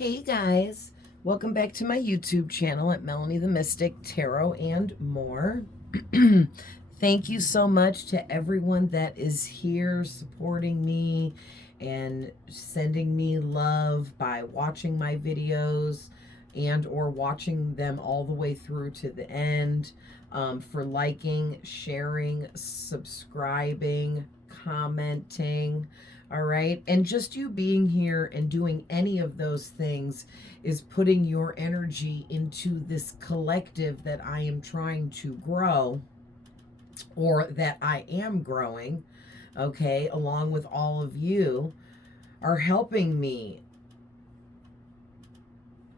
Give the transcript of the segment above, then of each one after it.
Hey guys, welcome back to my YouTube channel at Melanie the Mystic Tarot and more. Thank you so much to everyone that is here supporting me and sending me love by watching my videos and or watching them all the way through to the end, for liking, sharing, subscribing, commenting. All right. And just you being here and doing any of those things is putting your energy into this collective that I am trying to grow, or that I am growing. Okay. Along with all of you are helping me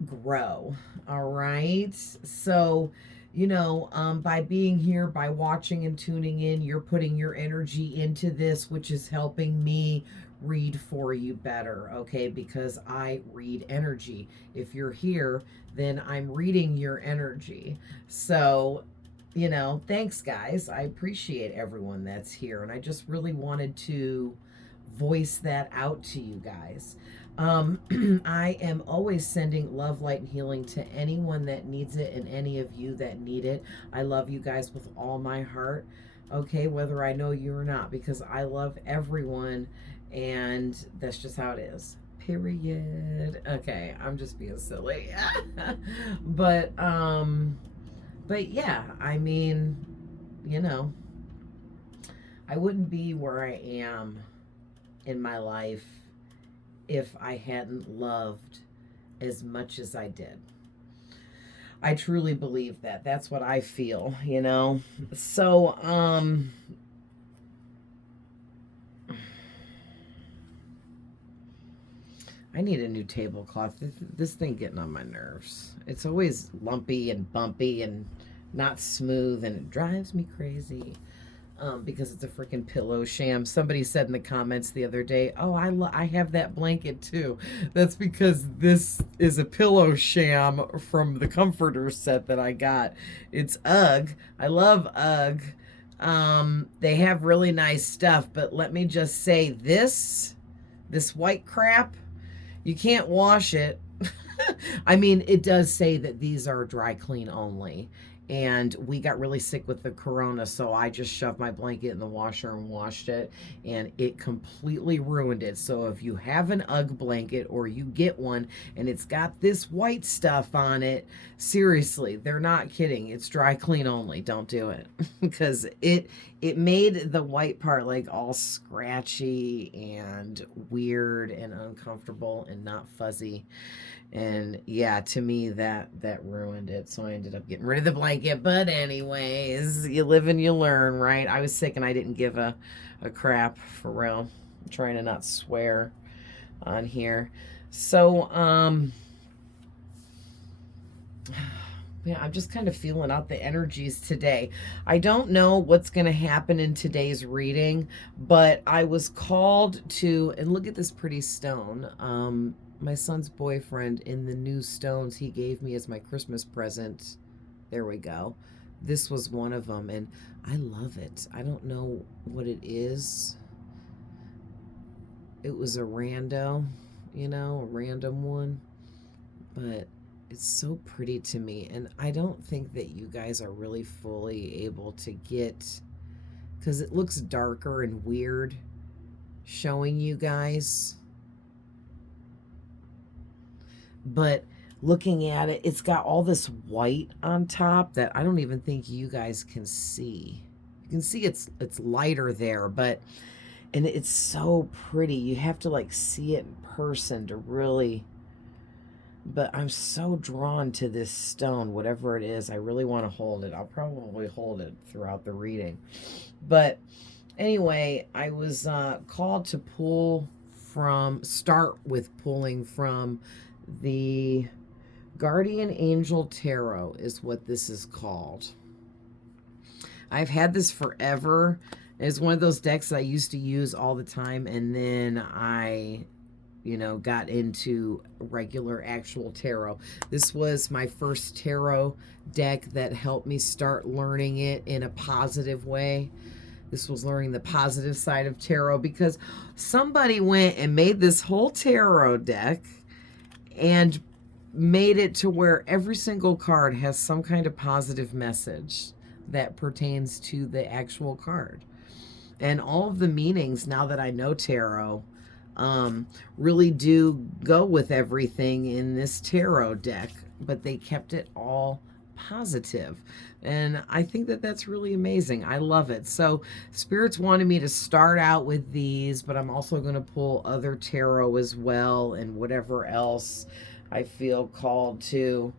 grow. All right. So, by being here, by watching and tuning in, you're putting your energy into this, which is helping me read for you better. Okay. Because I read energy. If you're here, then I'm reading your energy. So, thanks guys. I appreciate everyone that's here. And I just really wanted to voice that out to you guys. I am always sending love, light, and healing to anyone that needs it and any of you that need it. I love you guys with all my heart, okay, whether I know you or not, because I love everyone, and that's just how it is. Period. Okay, I'm just being silly. but yeah, I mean, I wouldn't be where I am in my life if I hadn't loved as much as I did. I truly believe that. That's what I feel, So, I need a new tablecloth. This thing getting on my nerves. It's always lumpy and bumpy and not smooth, and it drives me crazy. Because it's a freaking pillow sham. Somebody said in the comments the other day, "Oh, I have that blanket too." That's because this is a pillow sham from the comforter set that I got. It's UGG. I love UGG. They have really nice stuff, but let me just say this white crap, you can't wash it. I mean, it does say that these are dry clean only. And we got really sick with the corona, so I just shoved my blanket in the washer and washed it, and it completely ruined it. So if you have an UGG blanket or you get one and it's got this white stuff on it, seriously, they're not kidding. It's dry clean only. Don't do it because it made the white part like all scratchy and weird and uncomfortable and not fuzzy. And yeah, to me that ruined it. So I ended up getting rid of the blanket. But anyways, you live and you learn, right? I was sick and I didn't give a crap, for real. I'm trying to not swear on here. So yeah, I'm just kind of feeling out the energies today. I don't know what's going to happen in today's reading, but I was called to, and look at this pretty stone. My son's boyfriend, in the new stones he gave me as my Christmas present, there we go. This was one of them, and I love it. I don't know what it is. It was a random one, but it's so pretty to me. And I don't think that you guys are really fully able to get, because it looks darker and weird showing you guys. But looking at it, it's got all this white on top that I don't even think you guys can see. You can see it's lighter there, and it's so pretty. You have to like see it in person to really, but I'm so drawn to this stone, whatever it is. I really want to hold it. I'll probably hold it throughout the reading. But anyway, I was called to start with pulling from the Guardian Angel Tarot is what this is called. I've had this forever. It's one of those decks that I used to use all the time, and then I got into regular actual tarot. This was my first tarot deck that helped me start learning it in a positive way. This was learning the positive side of tarot, because somebody went and made this whole tarot deck, and made it to where every single card has some kind of positive message that pertains to the actual card. And all of the meanings, now that I know tarot, really do go with everything in this tarot deck, but they kept it all positive. And I think that that's really amazing. I love it. So Spirits wanted me to start out with these, but I'm also going to pull other tarot as well and whatever else I feel called to.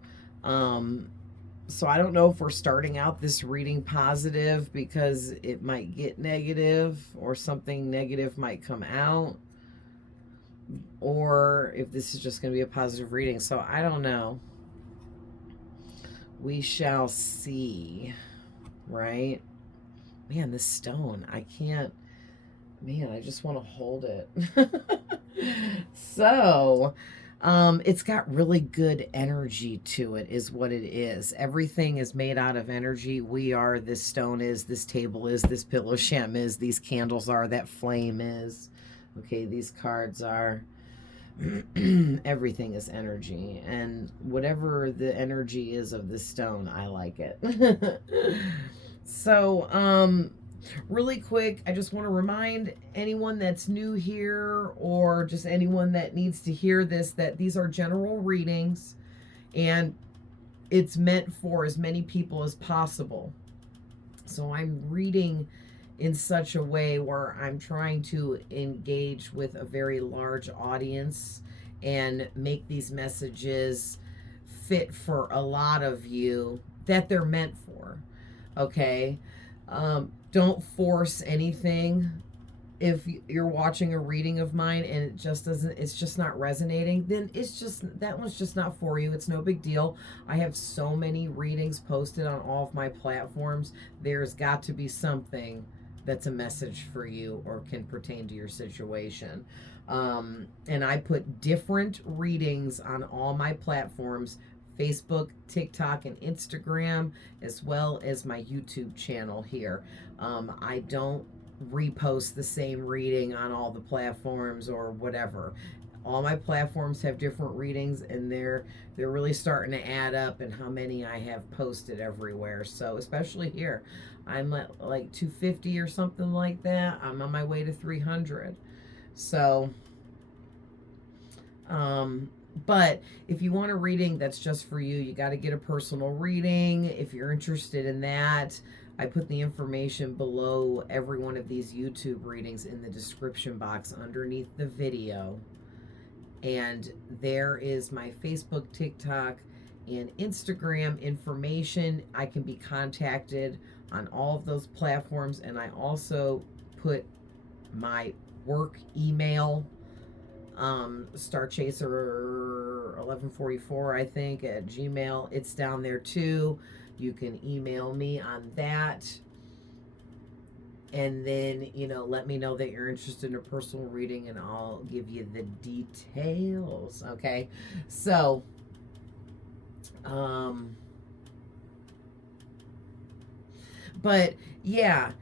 So I don't know if we're starting out this reading positive because it might get negative or something negative might come out, or if this is just going to be a positive reading. So I don't know. We shall see, right? Man, this stone, I can't, man, I just want to hold it. So, it's got really good energy to it, is what it is. Everything is made out of energy. We are, this stone is, this table is, this pillow sham is, these candles are, that flame is. Okay, these cards are. Everything is energy, and whatever the energy is of the stone, I like it. So really quick, I just want to remind anyone that's new here, or just anyone that needs to hear this, that these are general readings and it's meant for as many people as possible. So I'm reading in such a way where I'm trying to engage with a very large audience and make these messages fit for a lot of you that they're meant for. Okay? Don't force anything. If you're watching a reading of mine and it just doesn't, it's just not resonating, then it's just, that one's just not for you. It's no big deal. I have so many readings posted on all of my platforms. There's got to be something that's a message for you or can pertain to your situation. And I put different readings on all my platforms: Facebook, TikTok, and Instagram, as well as my YouTube channel here. I don't repost the same reading on all the platforms or whatever. All my platforms have different readings, and they're really starting to add up in how many I have posted everywhere. So especially here, I'm at like 250 or something like that. I'm on my way to 300. So but if you want a reading that's just for you, you got to get a personal reading. If you're interested in that, I put the information below every one of these YouTube readings in the description box underneath the video. And there is my Facebook, TikTok, and Instagram information. I can be contacted on all of those platforms. And I also put my work email, starchaser1144, I think, at Gmail. It's down there too. You can email me on that. And then, let me know that you're interested in a personal reading and I'll give you the details. Okay. So, but yeah,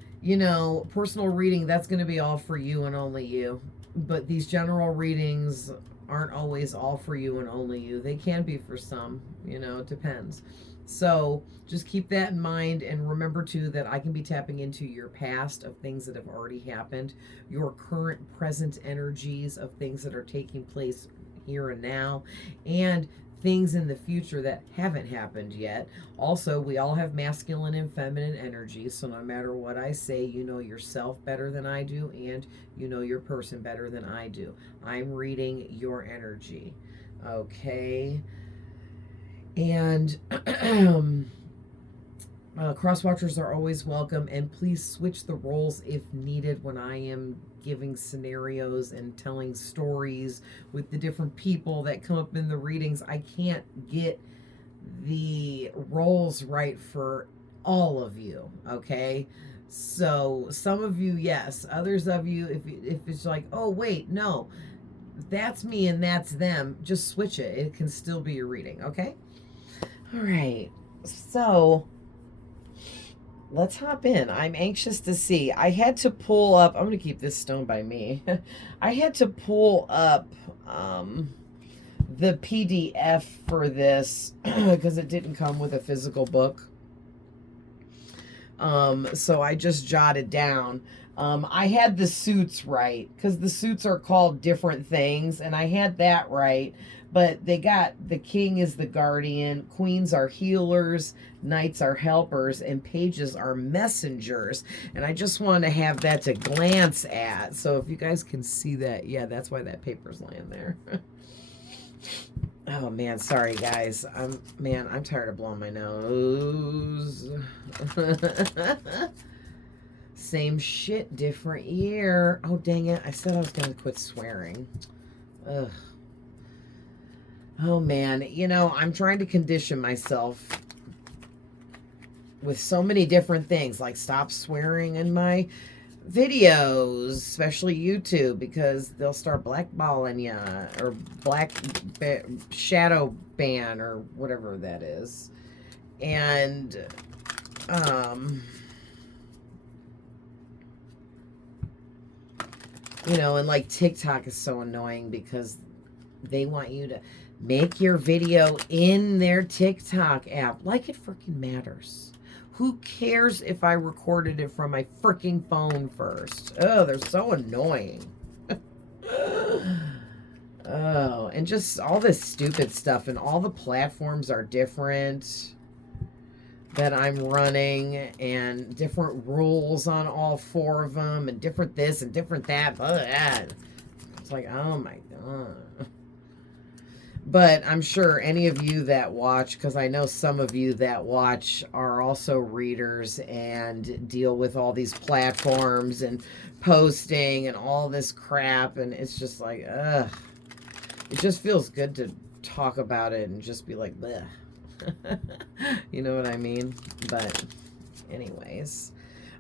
personal reading, that's going to be all for you and only you. But these general readings aren't always all for you and only you. They can be for some, it depends. So just keep that in mind, and remember too that I can be tapping into your past of things that have already happened, your current present energies of things that are taking place here and now, and things in the future that haven't happened yet. Also, we all have masculine and feminine energy, so no matter what I say, you know yourself better than I do, and you know your person better than I do. I'm reading your energy. Okay? And cross-watchers are always welcome, and please switch the roles if needed when I am giving scenarios and telling stories with the different people that come up in the readings. I can't get the roles right for all of you, okay? So some of you, yes. Others of you, if it's like, oh, wait, no, that's me and that's them, just switch it. It can still be your reading, okay? All right, so let's hop in. I'm anxious to see. I had to pull up, I'm going to keep this stone by me. I had to pull up the PDF for this because it didn't come with a physical book. So I just jotted down. I had the suits right because the suits are called different things, and I had that right. But they got the king is the guardian, queens are healers, knights are helpers, and pages are messengers. And I just want to have that to glance at. So if you guys can see that, yeah, that's why that paper's laying there. Oh man, sorry guys. I'm tired of blowing my nose. Same shit, different year. Oh dang it. I said I was gonna quit swearing. Ugh. Oh man, you know, I'm trying to condition myself with so many different things, like stop swearing in my videos, especially YouTube, because they'll start blackballing you or shadow ban or whatever that is. And you know, and like TikTok is so annoying because they want you to make your video in their TikTok app like it freaking matters. Who cares if I recorded it from my freaking phone first? Oh, they're so annoying. Oh, and just all this stupid stuff, and all the platforms are different that I'm running, and different rules on all 4 of them, and different this and different that. It's like, oh my God. But I'm sure any of you that watch, because I know some of you that watch are also readers and deal with all these platforms and posting and all this crap, and it's just like, ugh. It just feels good to talk about it and just be like, bleh. You know what I mean? But anyways,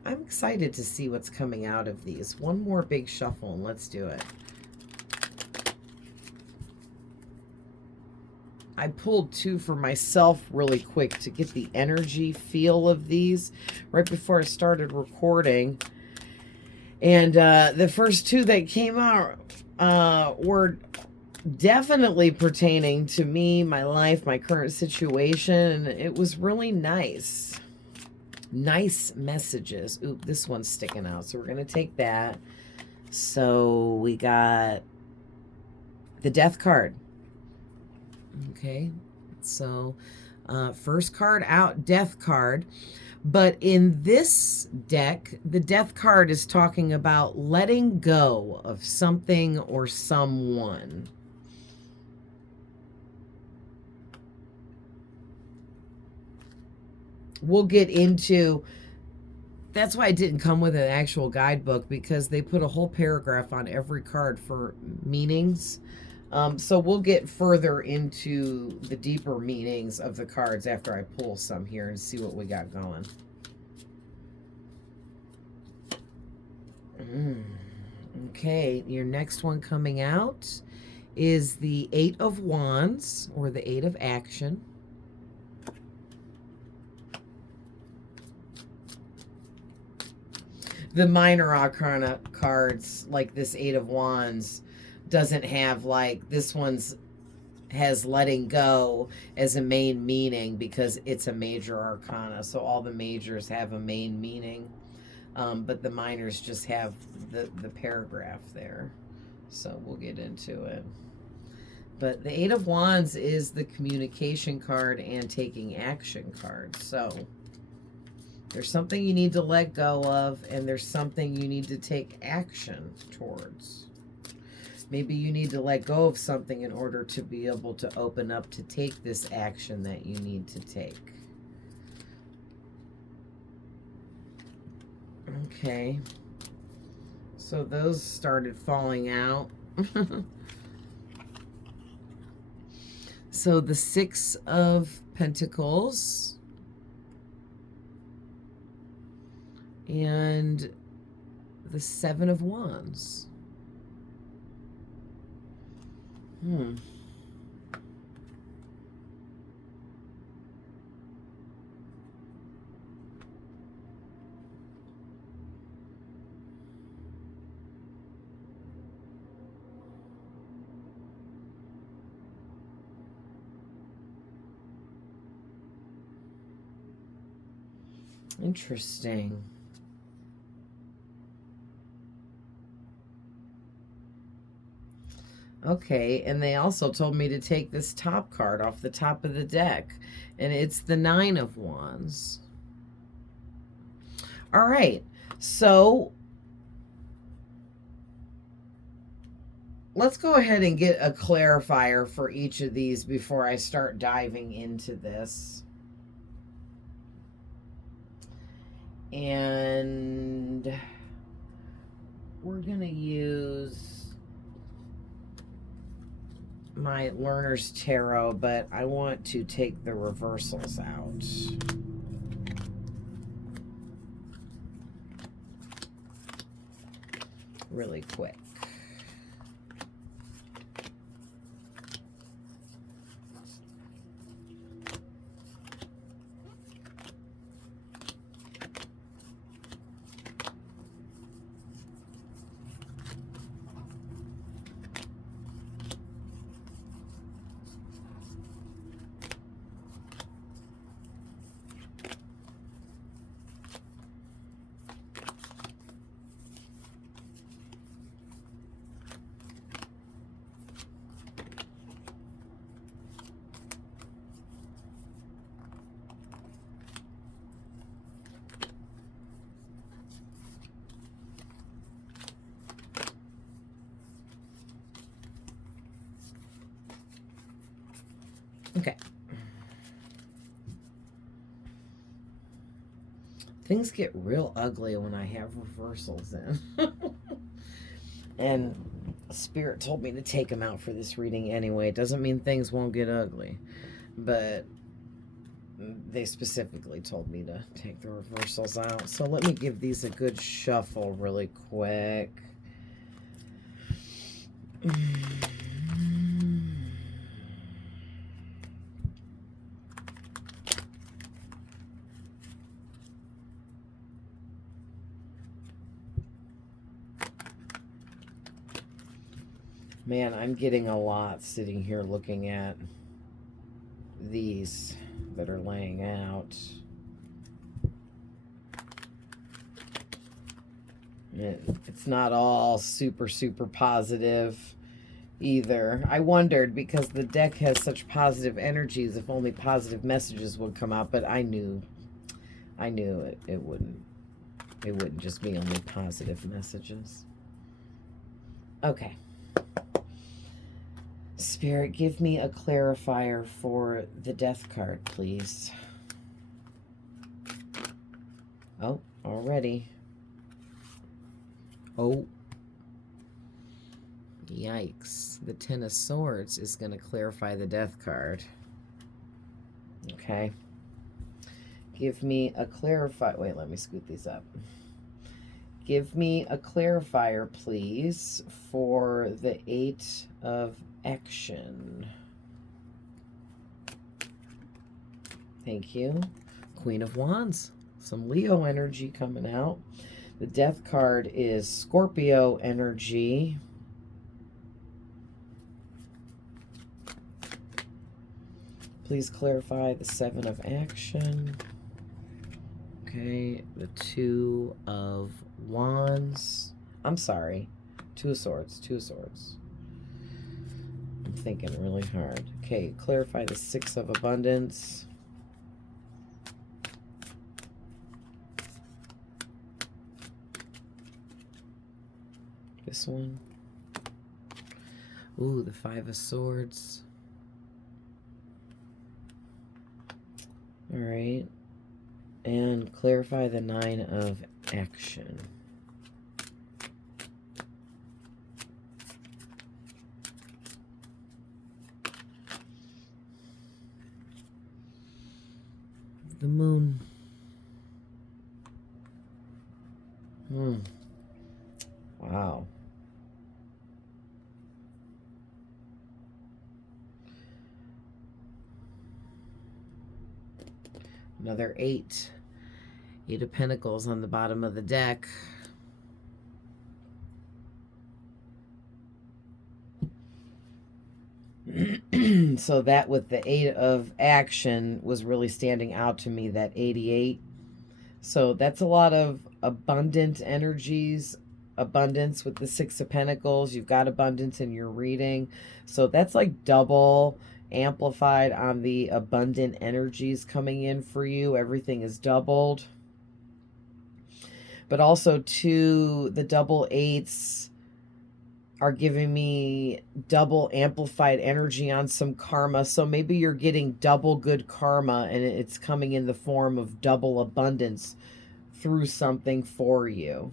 I'm excited to see what's coming out of these. One more big shuffle and let's do it. I pulled 2 for myself really quick to get the energy feel of these right before I started recording. And the first 2 that came out were definitely pertaining to me, my life, my current situation. And it was really nice. Nice messages. Ooh, this one's sticking out. So we're going to take that. So we got the Death card. Okay, so first card out, Death card. But in this deck, the Death card is talking about letting go of something or someone. We'll get into... That's why it didn't come with an actual guidebook, because they put a whole paragraph on every card for meanings. So we'll get further into the deeper meanings of the cards after I pull some here and see what we got going. Okay, your next one coming out is the 8 of Wands, or the 8 of Action. The minor arcana cards, like this 8 of Wands, doesn't have, like, this one's has letting go as a main meaning because it's a major arcana. So all the majors have a main meaning, but the minors just have the paragraph there. So we'll get into it. But the 8 of Wands is the communication card and taking action card. So there's something you need to let go of, and there's something you need to take action towards. Maybe you need to let go of something in order to be able to open up to take this action that you need to take. Okay. So those started falling out. So the 6 of Pentacles and the 7 of Wands. Interesting. Okay, and they also told me to take this top card off the top of the deck, and it's the Nine of Wands. All right, so let's go ahead and get a clarifier for each of these before I start diving into this. And we're going to use my Learner's Tarot, but I want to take the reversals out. Really quick. Okay. Things get real ugly when I have reversals in. And Spirit told me to take them out for this reading anyway. It doesn't mean things won't get ugly, but they specifically told me to take the reversals out. So let me give these a good shuffle really quick. Man, I'm getting a lot sitting here looking at these that are laying out. It's not all super, super positive either. I wondered, because the deck has such positive energies, if only positive messages would come out, but I knew it wouldn't just be only positive messages. Okay. Spirit, give me a clarifier for the Death card, please. Oh, already. Oh. Yikes. The Ten of Swords is going to clarify the Death card. Okay. Give me a clarifier. Wait, let me scoot these up. Give me a clarifier, please, for the Eight of Action. Thank you. Queen of Wands. Some Leo energy coming out. The Death card is Scorpio energy. Please clarify the Seven of Action. Okay, the Two of Wands. I'm sorry. Two of Swords. Two of Swords. I'm thinking really hard. Okay, clarify the Six of Abundance. This one. Ooh, the Five of Swords. All right. And clarify the Nine of Action. The Moon. Wow. Another eight. Eight of Pentacles on the bottom of the deck. So that with the Eight of Action was really standing out to me, that 88. So that's a lot of abundant energies, abundance with the Six of Pentacles. You've got abundance in your reading. So that's like double amplified on the abundant energies coming in for you. Everything is doubled. But also, too, the double eights are giving me double amplified energy on some karma. So maybe you're getting double good karma and it's coming in the form of double abundance through something for you.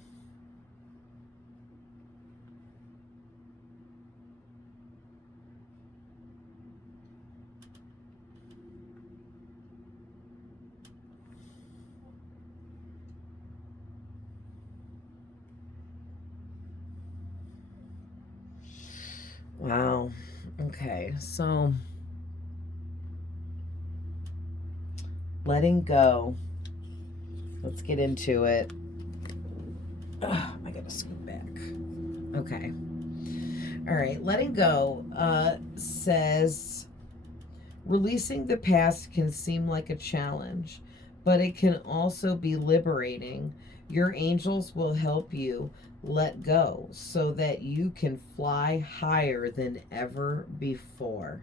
Wow. Okay, so letting go. Let's get into it. Ugh, I gotta scoot back. Okay. All right. Letting go says releasing the past can seem like a challenge, but it can also be liberating. Your angels will help you let go so that you can fly higher than ever before.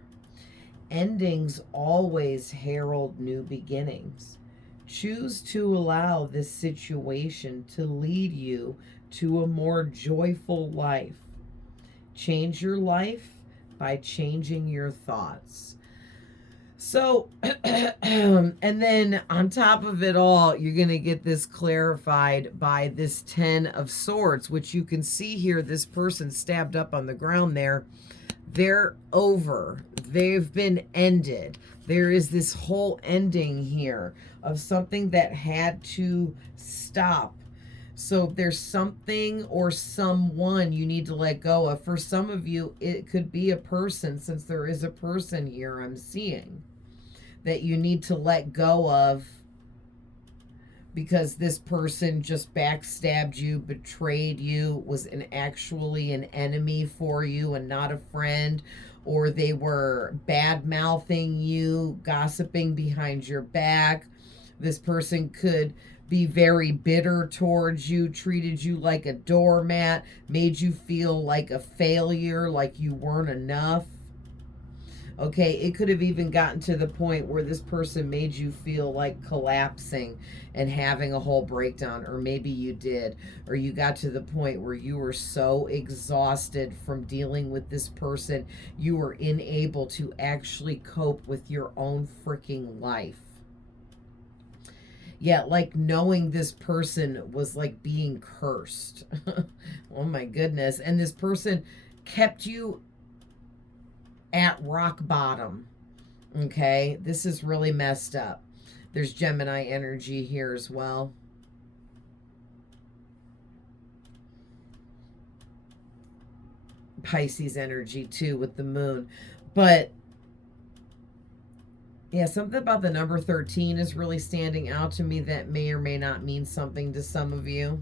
Endings always herald new beginnings. Choose to allow this situation to lead you to a more joyful life. Change your life by changing your thoughts. So, and then on top of it all, you're going to get this clarified by this 10 of Swords, which you can see here, this person stabbed up on the ground there. They're over. They've been ended. There is this whole ending here of something that had to stop. So there's something or someone you need to let go of. For some of you, it could be a person, since there is a person here I'm seeing, that you need to let go of because this person just backstabbed you, betrayed you, was actually an enemy for you and not a friend, or they were bad-mouthing you, gossiping behind your back. This person could be very bitter towards you, treated you like a doormat, made you feel like a failure, like you weren't enough. Okay, it could have even gotten to the point where this person made you feel like collapsing and having a whole breakdown, or maybe you did, or you got to the point where you were so exhausted from dealing with this person, you were unable to actually cope with your own freaking life. Yeah, like knowing this person was like being cursed. Oh my goodness. And this person kept you at rock bottom. Okay, this is really messed up. There's Gemini energy here as well. Pisces energy too with the moon. But yeah, something about the number 13 is really standing out to me that may or may not mean something to some of you.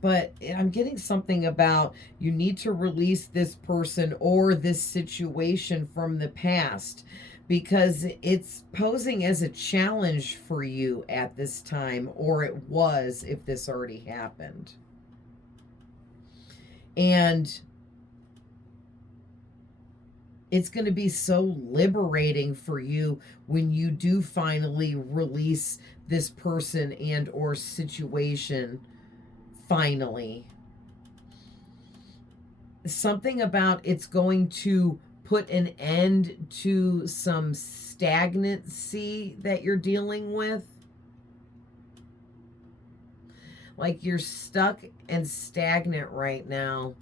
But I'm getting something about you need to release this person or this situation from the past because it's posing as a challenge for you at this time, or it was if this already happened. And it's going to be so liberating for you when you do finally release this person and or situation. Finally, something about it's going to put an end to some stagnancy that you're dealing with. Like you're stuck and stagnant right now.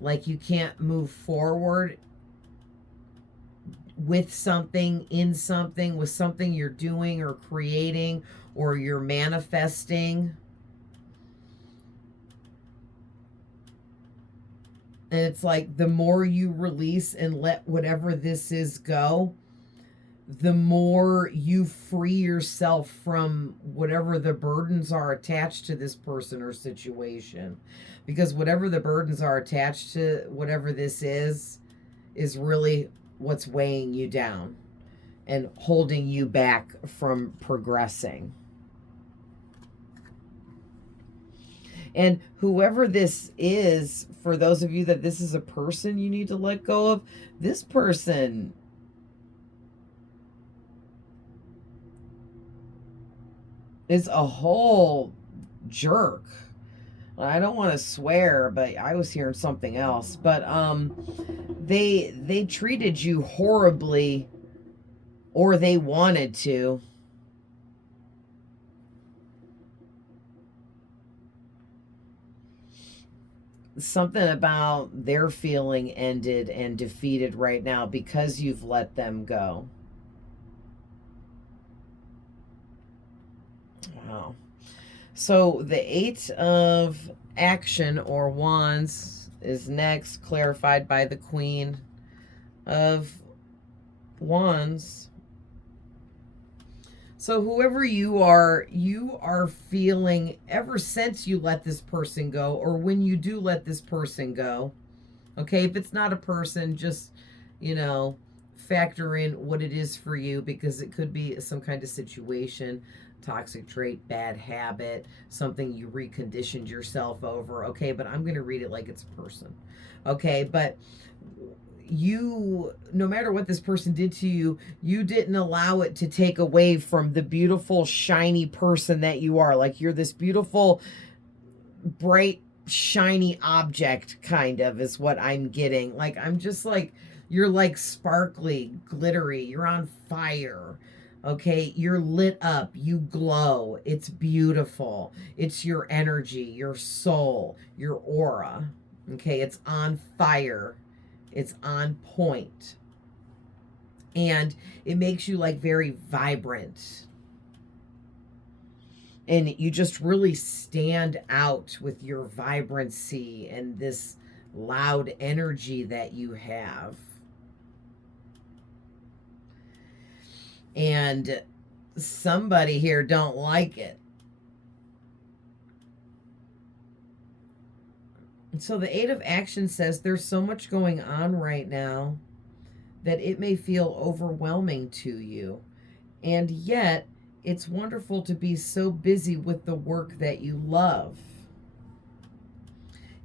Like you can't move forward with something, in something, with something you're doing or creating or you're manifesting. And it's like the more you release and let whatever this is go, the more you free yourself from whatever the burdens are attached to this person or situation. Because whatever the burdens are attached to whatever this is really what's weighing you down. and holding you back from progressing. And whoever this is, for those of you that this is a person you need to let go of, this person is a whole jerk. I don't want to swear, but I was hearing something else. But they treated you horribly, or they wanted to. Something about their feeling ended and defeated right now because you've let them go. Wow. So the Eight of Action or Wands is next, clarified by the Queen of Wands. So whoever you are feeling ever since you let this person go, or when you do let this person go. Okay, if it's not a person, just, factor in what it is for you, because it could be some kind of situation, toxic trait, bad habit, something you reconditioned yourself over. Okay, but I'm going to read it like it's a person. Okay, but you, no matter what this person did to you, you didn't allow it to take away from the beautiful, shiny person that you are. Like, you're this beautiful, bright, shiny object, kind of, is what I'm getting. Like, I'm just like, you're like sparkly, glittery, you're on fire. Okay, you're lit up, you glow. It's beautiful. It's your energy, your soul, your aura. Okay, it's on fire. It's on point. And it makes you like very vibrant. And you just really stand out with your vibrancy and this loud energy that you have. And somebody here don't like it. So the Eight of Action says there's so much going on right now that it may feel overwhelming to you. And yet, it's wonderful to be so busy with the work that you love.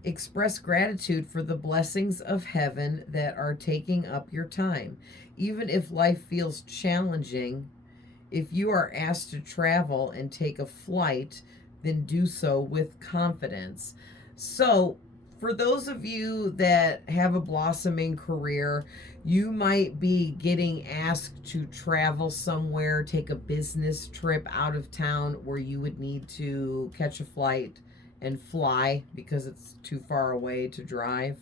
Express gratitude for the blessings of heaven that are taking up your time. Even if life feels challenging, if you are asked to travel and take a flight, then do so with confidence. So, for those of you that have a blossoming career, you might be getting asked to travel somewhere, take a business trip out of town where you would need to catch a flight and fly because it's too far away to drive.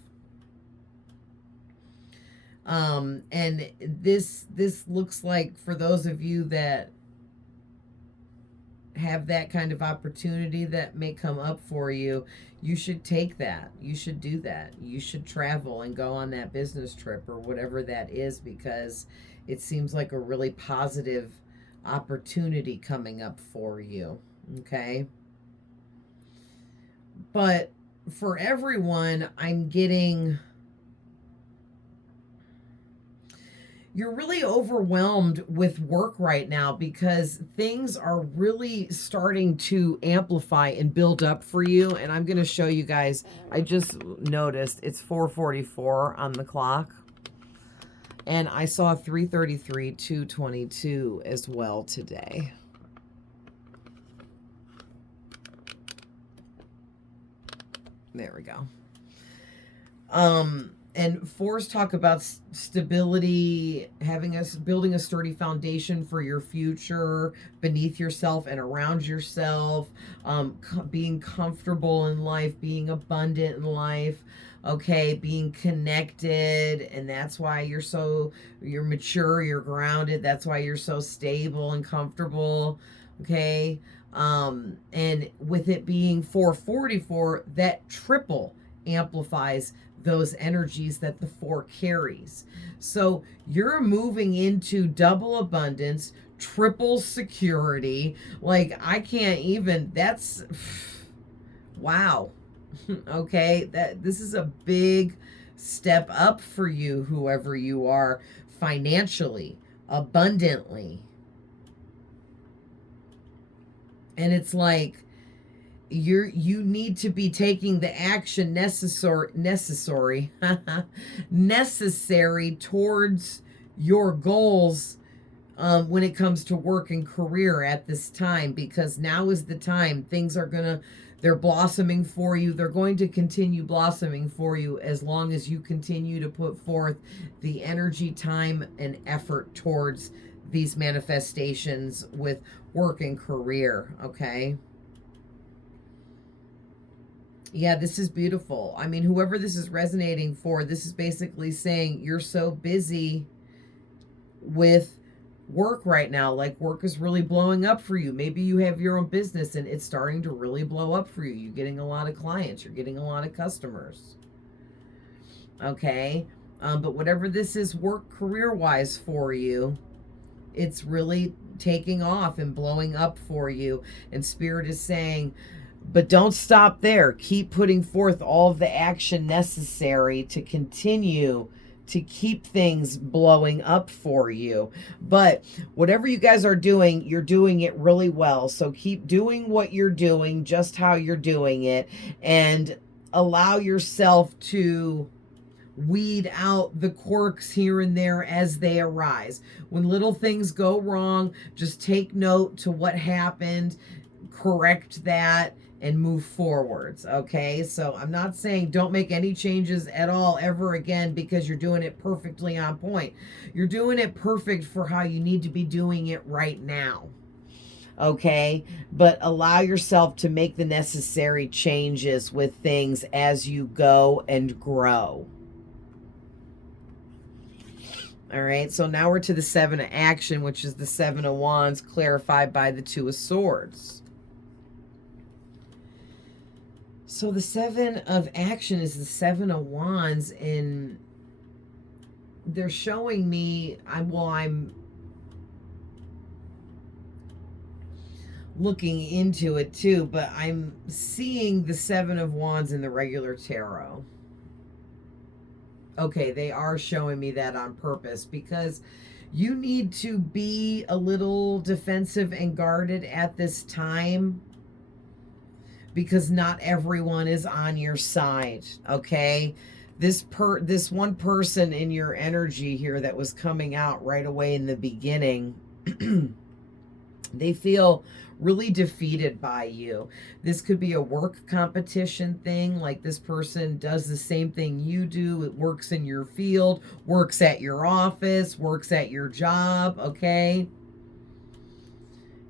And this looks like, for those of you that have that kind of opportunity that may come up for you, you should take that. You should do that. You should travel and go on that business trip or whatever that is, because it seems like a really positive opportunity coming up for you. Okay? But for everyone, I'm getting, you're really overwhelmed with work right now because things are really starting to amplify and build up for you. And I'm going to show you guys. I just noticed it's 4:44 on the clock. And I saw 3:33, 2:22 as well today. There we go. And fours talk about stability, building a sturdy foundation for your future, beneath yourself and around yourself, being comfortable in life, being abundant in life, okay, being connected, and that's why you're mature, you're grounded, that's why you're so stable and comfortable, okay? And with it being 4:44, that triple amplifies those energies that the 4 carries. So you're moving into double abundance, triple security. Like, I can't even, that's, wow. Okay, this is a big step up for you, whoever you are, financially. abundantly. And it's like you need to be taking the action necessary necessary towards your goals when it comes to work and career at this time, because now is the time. Things are they're blossoming for you. They're going to continue blossoming for you as long as you continue to put forth the energy, time, and effort towards these manifestations with work and career, okay? Yeah, this is beautiful. I mean, whoever this is resonating for, this is basically saying you're so busy with work right now. Like, work is really blowing up for you. Maybe you have your own business and it's starting to really blow up for you. You're getting a lot of clients. You're getting a lot of customers. Okay? But whatever this is work career-wise for you, it's really taking off and blowing up for you. And Spirit is saying, but don't stop there. Keep putting forth all of the action necessary to continue to keep things blowing up for you. But whatever you guys are doing, you're doing it really well. So keep doing what you're doing, just how you're doing it, and allow yourself to weed out the quirks here and there as they arise. When little things go wrong, just take note to what happened, correct that, and move forwards, okay? So I'm not saying don't make any changes at all ever again because you're doing it perfectly on point. You're doing it perfect for how you need to be doing it right now, okay? But allow yourself to make the necessary changes with things as you go and grow. All right, so now we're to the 7 of action, which is the 7 of wands clarified by the 2 of swords. So the 7 of action is the 7 of wands, and they're showing me, I'm looking into it too, but I'm seeing the 7 of wands in the regular tarot. Okay, they are showing me that on purpose because you need to be a little defensive and guarded at this time because not everyone is on your side, okay? This one person in your energy here that was coming out right away in the beginning, they feel really defeated by you. This could be a work competition thing, like this person does the same thing you do. It works in your field, works at your office, works at your job, okay?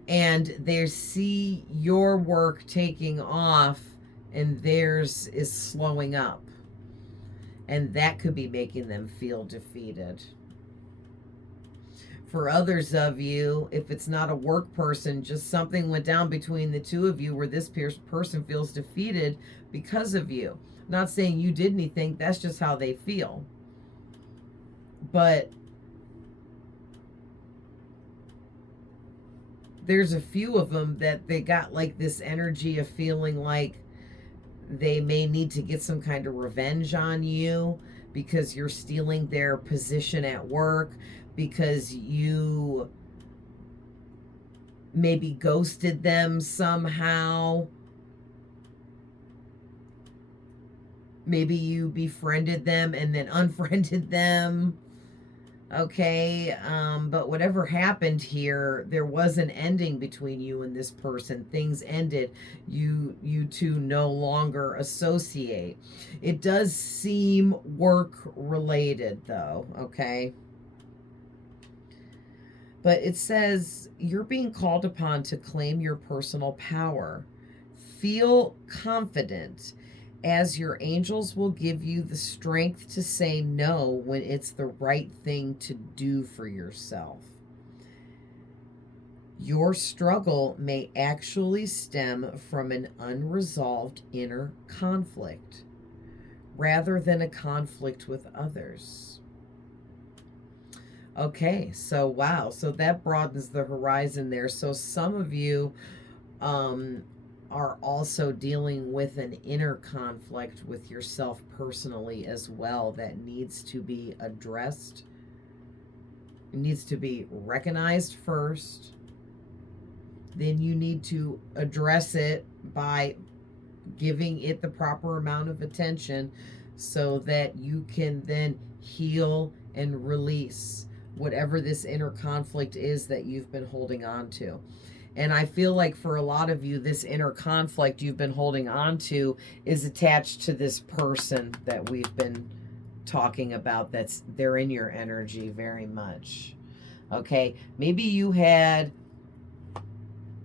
And they see your work taking off and theirs is slowing up. And that could be making them feel defeated. For others of you, if it's not a work person, just something went down between the two of you where this person feels defeated because of you. I'm not saying you did anything, that's just how they feel. But there's a few of them that they got like this energy of feeling like they may need to get some kind of revenge on you because you're stealing their position at work, because you maybe ghosted them somehow. Maybe you befriended them and then unfriended them. Okay, but whatever happened here, there was an ending between you and this person. Things ended. You two no longer associate. It does seem work related though, okay? But it says you're being called upon to claim your personal power. Feel confident, as your angels will give you the strength to say no when it's the right thing to do for yourself. Your struggle may actually stem from an unresolved inner conflict rather than a conflict with others. Okay, so wow, so that broadens the horizon there. So some of you are also dealing with an inner conflict with yourself personally as well that needs to be addressed It needs to be recognized first. Then you need to address it by giving it the proper amount of attention so that you can then heal and release whatever this inner conflict is that you've been holding on to. And I feel like for a lot of you, this inner conflict you've been holding on to is attached to this person that we've been talking about. They're in your energy very much. Okay, maybe you had,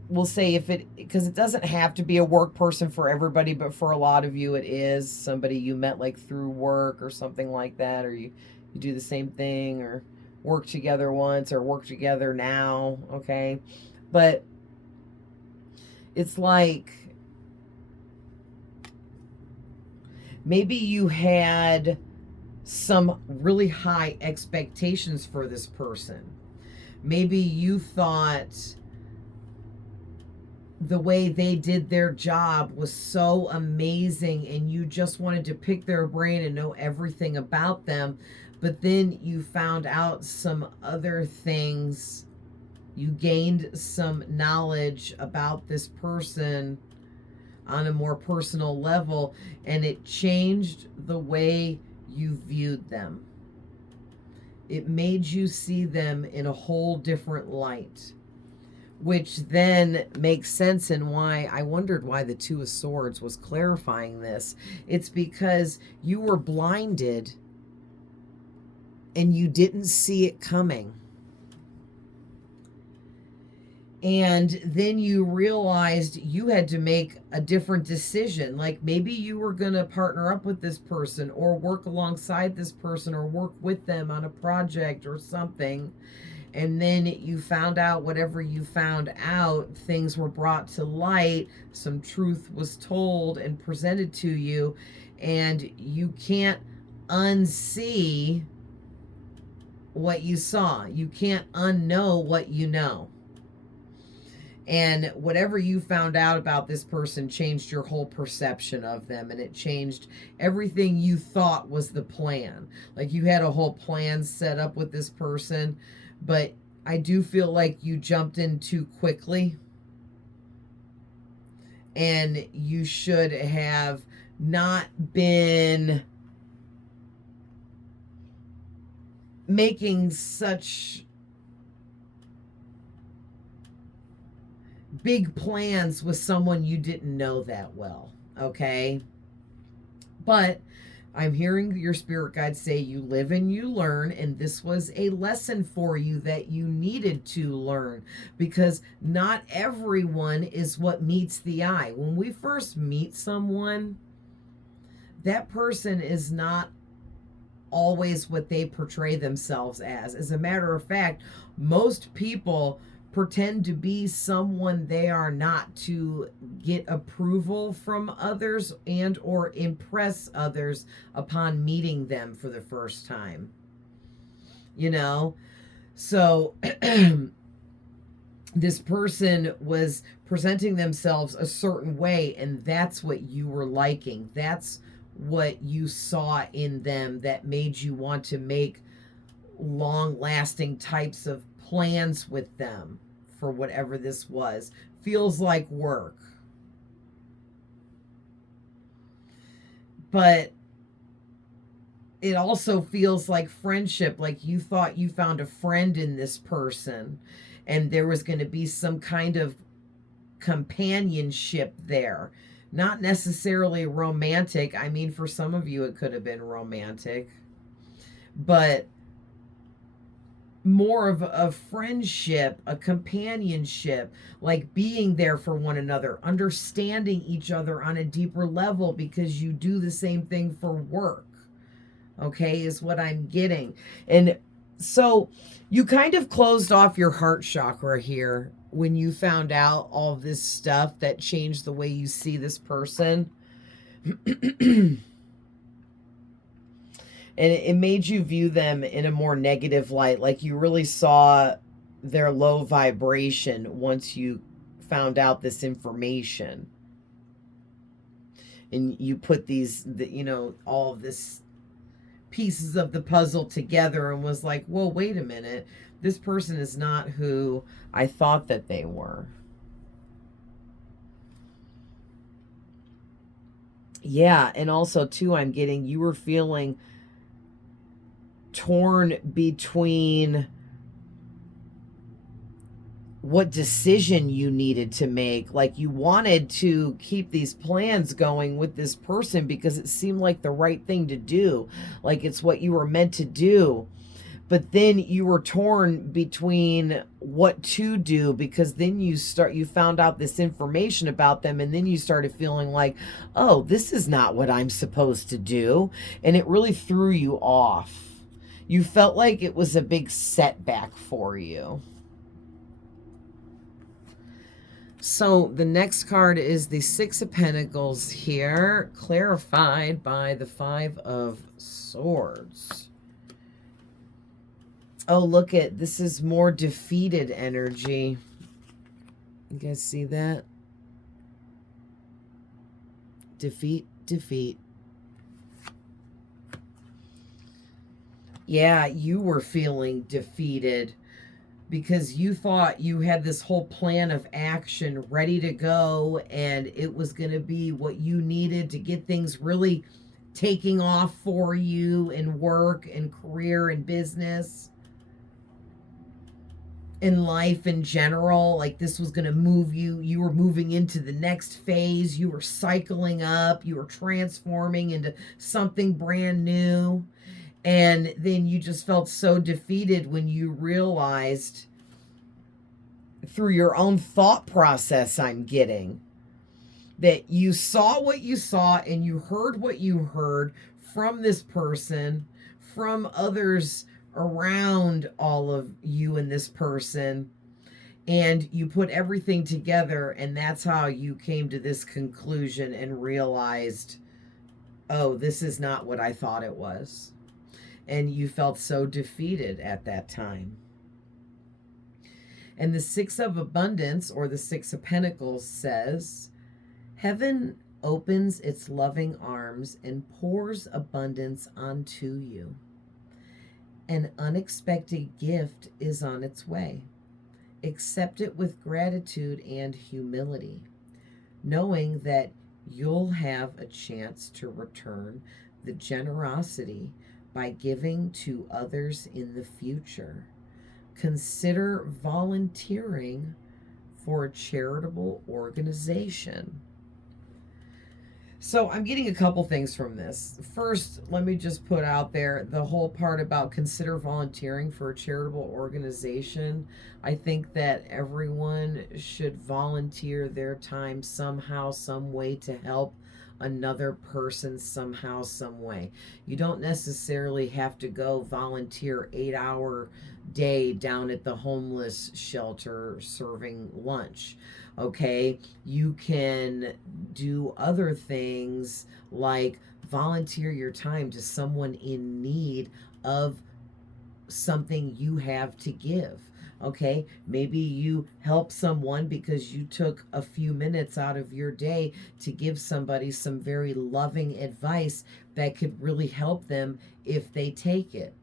we'll say, because it doesn't have to be a work person for everybody, but for a lot of you it is somebody you met like through work or something like that, or you do the same thing or work together once or work together now. Okay, but it's like maybe you had some really high expectations for this person. Maybe you thought the way they did their job was so amazing and you just wanted to pick their brain and know everything about them. But then you found out some other things. You gained some knowledge about this person on a more personal level, and it changed the way you viewed them. It made you see them in a whole different light, which then makes sense in why I wondered why the Two of Swords was clarifying this. It's because you were blinded and you didn't see it coming. And then you realized you had to make a different decision. Like maybe you were going to partner up with this person or work alongside this person or work with them on a project or something. And then you found out whatever you found out, things were brought to light, some truth was told and presented to you, and you can't unsee what you saw. You can't unknow what you know. And whatever you found out about this person changed your whole perception of them, and it changed everything you thought was the plan. Like you had a whole plan set up with this person, but I do feel like you jumped in too quickly, and you should have not been making such big plans with someone you didn't know that well, okay? But I'm hearing your spirit guide say you live and you learn, and this was a lesson for you that you needed to learn, because not everyone is what meets the eye. When we first meet someone, that person is not always what they portray themselves as. As a matter of fact, most people pretend to be someone they are not to get approval from others and or impress others upon meeting them for the first time. You know? So this person was presenting themselves a certain way, and that's what you were liking. That's what you saw in them that made you want to make long-lasting types of plans with them for whatever this was. Feels like work. But it also feels like friendship, like you thought you found a friend in this person and there was going to be some kind of companionship there. Not necessarily romantic. I mean, for some of you it could have been romantic, but more of a friendship, a companionship, like being there for one another, understanding each other on a deeper level because you do the same thing for work, okay, is what I'm getting. And so you kind of closed off your heart chakra here when you found out all this stuff that changed the way you see this person. And it made you view them in a more negative light. Like you really saw their low vibration once you found out this information. And you put these, you know, all of this pieces of the puzzle together and was like, whoa, wait a minute. This person is not who I thought that they were. Yeah, and also too, I'm getting you were feeling torn between what decision you needed to make. Like you wanted to keep these plans going with this person because it seemed like the right thing to do. Like it's what you were meant to do. But then you were torn between what to do because then you found out this information about them and then you started feeling like, oh, this is not what I'm supposed to do. And it really threw you off. You felt like it was a big setback for you. So the next card is the Six of Pentacles here, clarified by the Five of Swords. Oh, look at, this is more defeated energy. You guys see that? Defeat, defeat. Yeah, you were feeling defeated because you thought you had this whole plan of action ready to go and it was going to be what you needed to get things really taking off for you in work and career and business, in life in general. Like this was going to move you. You were moving into the next phase. You were cycling up. You were transforming into something brand new. And then you just felt so defeated when you realized through your own thought process, I'm getting, that you saw what you saw and you heard what you heard from this person, from others around all of you and this person, and you put everything together, and that's how you came to this conclusion and realized, oh, this is not what I thought it was. And you felt so defeated at that time. And the Six of Abundance, or the Six of Pentacles, says, heaven opens its loving arms and pours abundance onto you. An unexpected gift is on its way. Accept it with gratitude and humility, knowing that you'll have a chance to return the generosity by giving to others in the future. Consider volunteering for a charitable organization. So I'm getting a couple things from this. First, let me just put out there the whole part about consider volunteering for a charitable organization. I think that everyone should volunteer their time somehow, some way to help another person somehow, some way. You don't necessarily have to go volunteer 8-hour day down at the homeless shelter serving lunch. Okay, you can do other things like volunteer your time to someone in need of something you have to give. Okay, maybe you help someone because you took a few minutes out of your day to give somebody some very loving advice that could really help them if they take it.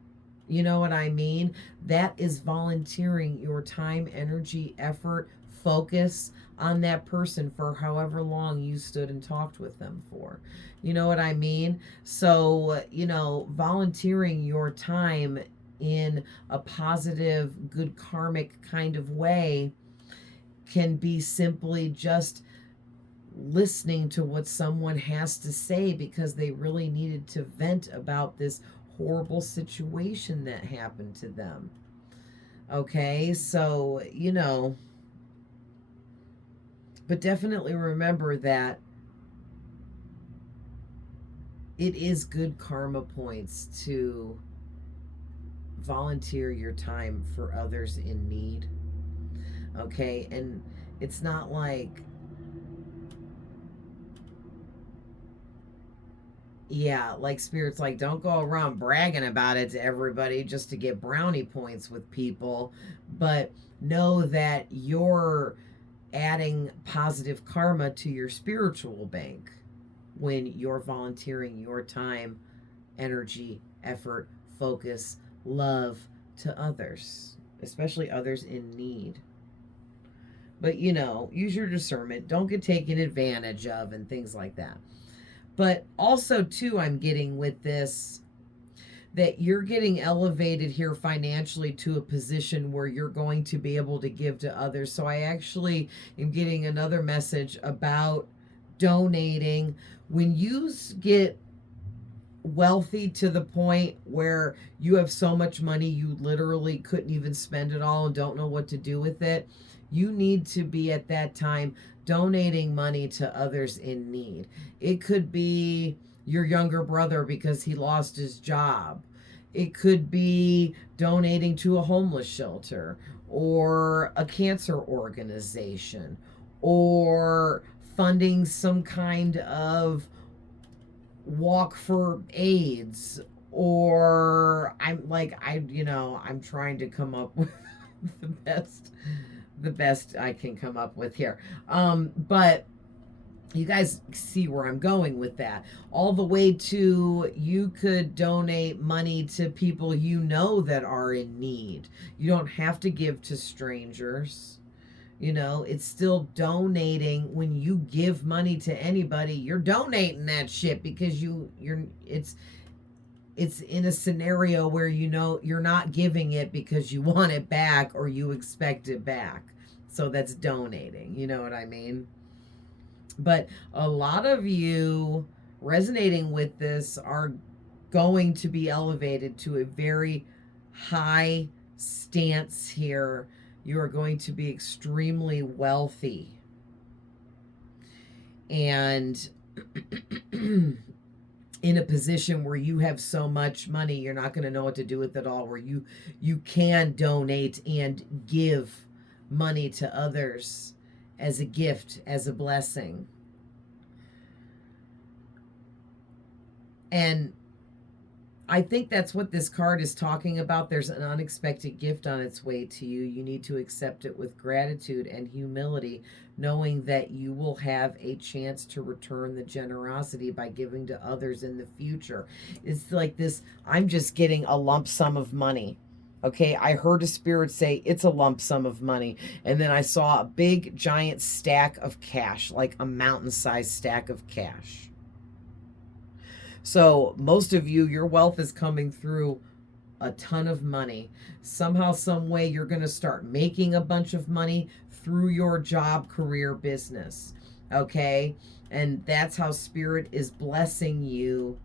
You know what I mean? That is volunteering your time, energy, effort, focus on that person for however long you stood and talked with them for. You know what I mean? So, volunteering your time in a positive, good karmic kind of way can be simply just listening to what someone has to say because they really needed to vent about this horrible situation that happened to them. Okay, so, but definitely remember that it is good karma points to volunteer your time for others in need. Okay, and it's not like, like Spirit's like, don't go around bragging about it to everybody just to get brownie points with people, but know that you're adding positive karma to your spiritual bank when you're volunteering your time, energy, effort, focus, love to others, especially others in need. But, you know, use your discernment. Don't get taken advantage of and things like that. But also, too, I'm getting with this that you're getting elevated here financially to a position where you're going to be able to give to others. So I actually am getting another message about donating. When you get wealthy to the point where you have so much money you literally couldn't even spend it all and don't know what to do with it, you need to be at that time donating money to others in need. It could be your younger brother because he lost his job. It could be donating to a homeless shelter or a cancer organization or funding some kind of walk for AIDS, or I'm trying to come up with the best I can come up with here. But you guys see where I'm going with that. All the way to you could donate money to people you know that are in need. You don't have to give to strangers. You know, it's still donating. When you give money to anybody, you're donating that shit because it's in a scenario where you know you're not giving it because you want it back or you expect it back. So that's donating. You know what I mean? But a lot of you resonating with this are going to be elevated to a very high stance here. You are going to be extremely wealthy. And in a position where you have so much money, you're not going to know what to do with it all, where you can donate and give money to others as a gift, as a blessing. And I think that's what this card is talking about. There's an unexpected gift on its way to you. You need to accept it with gratitude and humility, knowing that you will have a chance to return the generosity by giving to others in the future. It's like this, I'm just getting a lump sum of money. Okay, I heard a spirit say it's a lump sum of money. And then I saw a big, giant stack of cash, like a mountain-sized stack of cash. So most of you, your wealth is coming through a ton of money. Somehow, some way, you're going to start making a bunch of money through your job, career, business. Okay? And that's how Spirit is blessing you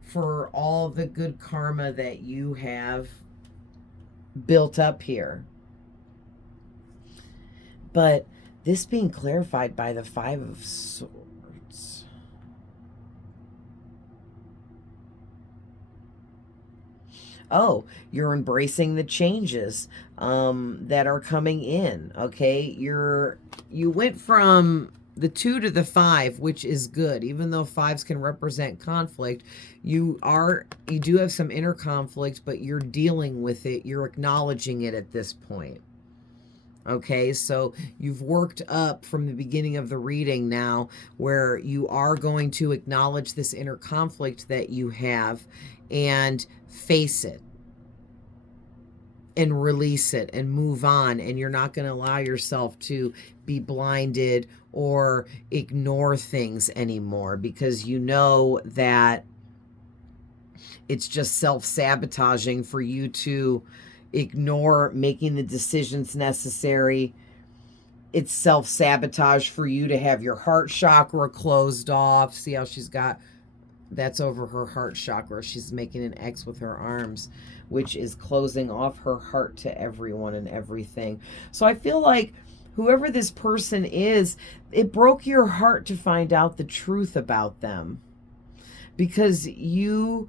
for all the good karma that you have built up here. But this being clarified by the Five of Swords. Oh, you're embracing the changes that are coming in. Okay, you went from the 2 to the 5, which is good. Even though 5s can represent conflict, you do have some inner conflict, but you're dealing with it. You're acknowledging it at this point. Okay, so you've worked up from the beginning of the reading now where you are going to acknowledge this inner conflict that you have and face it and release it and move on. And you're not going to allow yourself to be blinded or ignore things anymore, because you know that it's just self-sabotaging for you to ignore making the decisions necessary. It's self-sabotage for you to have your heart chakra closed off. See how she's got, that's over her heart chakra. She's making an X with her arms, which is closing off her heart to everyone and everything. So I feel like whoever this person is, it broke your heart to find out the truth about them, because you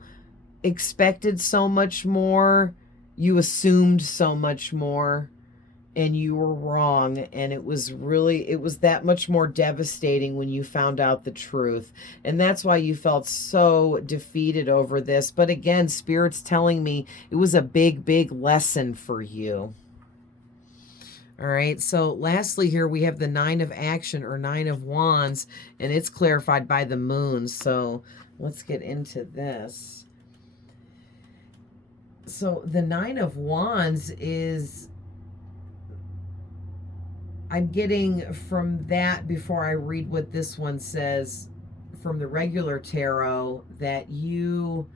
expected so much more. You assumed so much more, and you were wrong. And it was that much more devastating when you found out the truth. And that's why you felt so defeated over this. But again, Spirit's telling me it was a big, big lesson for you. All right, so lastly here we have the 9 of Action, or 9 of Wands, and it's clarified by the Moon. So let's get into this. So the Nine of Wands is, I'm getting from that, before I read what this one says from the regular tarot, that you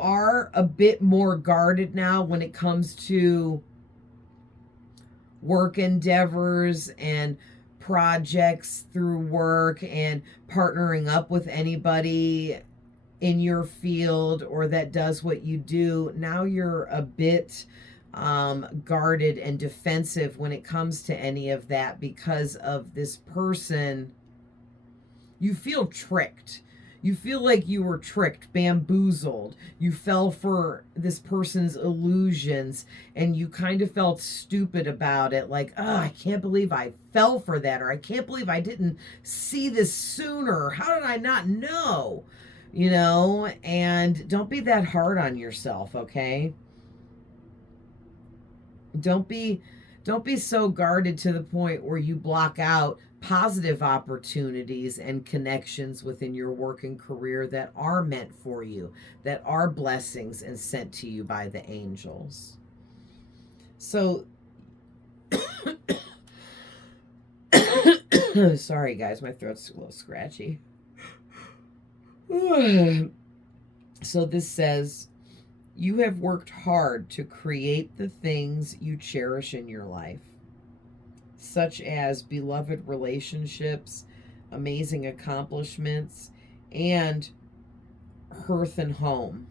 are a bit more guarded now when it comes to work endeavors and projects through work and partnering up with anybody in your field or that does what you do. Now you're a bit guarded and defensive when it comes to any of that because of this person. You feel tricked. You feel like you were tricked, bamboozled. You fell for this person's illusions and you kind of felt stupid about it. Like, oh, I can't believe I fell for that. Or I can't believe I didn't see this sooner. How did I not know? You know, and don't be that hard on yourself, okay? Don't be so guarded to the point where you block out positive opportunities and connections within your work and career that are meant for you, that are blessings and sent to you by the angels. So, sorry guys, my throat's a little scratchy. So this says, you have worked hard to create the things you cherish in your life, such as beloved relationships, amazing accomplishments, and hearth and home.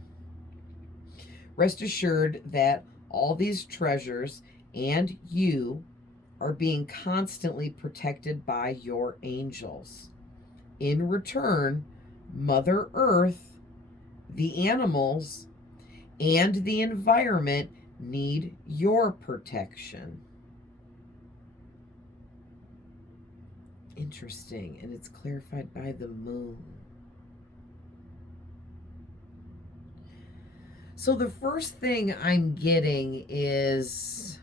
Rest assured that all these treasures and you are being constantly protected by your angels. In return, Mother Earth, the animals, and the environment need your protection. Interesting. And it's clarified by the moon. So the first thing I'm getting is